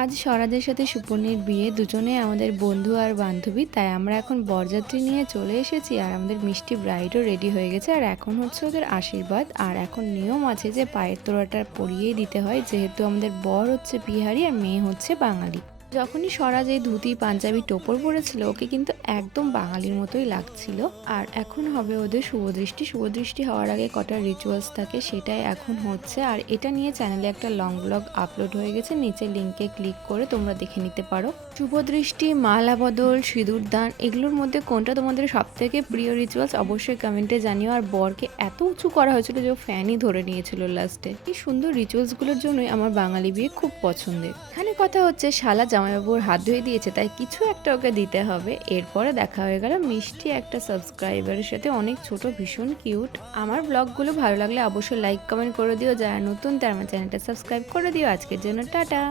আজ স্বরাজের সাথে সুপর্ণির বিয়ে, দুজনেই আমাদের বন্ধু আর বান্ধবী। তাই আমরা এখন বরযাত্রী নিয়ে চলে এসেছি আর আমাদের মিষ্টি ব্রাইডও রেডি হয়ে গেছে। আর এখন হচ্ছে ওদের আশীর্বাদ। আর এখন নিয়ম আছে যে পায়ের তোড়াটা পরিয়েই দিতে হয়, যেহেতু আমাদের বর হচ্ছে বিহারি আর মেয়ে হচ্ছে বাঙালি। যখনই স্বরাজ এই ধুতি পাঞ্জাবি টোপর পরেছিল, ওকে কিন্তু একদম বাঙালির মতোই লাগছিল। আর এখন হবে ওদের শুভদৃষ্টি। শুভদৃষ্টি হওয়ার আগে কটা রিচুয়ালস থাকে, সেটাই এখন হচ্ছে। আর এটা নিয়ে চ্যানেলে একটা লং ব্লগ আপলোড হয়ে গেছে, নিচে লিঙ্কে ক্লিক করে তোমরা দেখে নিতে পারো। শুভদৃষ্টি, মালা বদল, সিঁদুর দান, এগুলোর মধ্যে কোনটা তোমাদের সব থেকে প্রিয় রিচুয়ালস অবশ্যই কমেন্টে জানিও। আর বরকে এত উঁচু করা হয়েছিল যে ও ফ্যানই ধরে নিয়েছিল লাস্টে। এই সুন্দর রিচুয়ালসগুলোর জন্যই আমার বাঙালি বিয়ে খুব পছন্দের। এখানে কথা হচ্ছে শালা জামাইবাবুর হাত ধুয়ে দিয়েছে, তাই কিছু একটা ওকে দিতে হবে। এরপরে দেখা হয়ে গেল মিষ্টি একটা সাবস্ক্রাইবারের সাথে, অনেক ছোট, ভীষণ কিউট। আমার ব্লগগুলো ভালো লাগলে অবশ্যই লাইক কমেন্ট করে দিও। যারা নতুন তারা আমার চ্যানেলটা সাবস্ক্রাইব করে দিও। আজকের জন্য টাটা।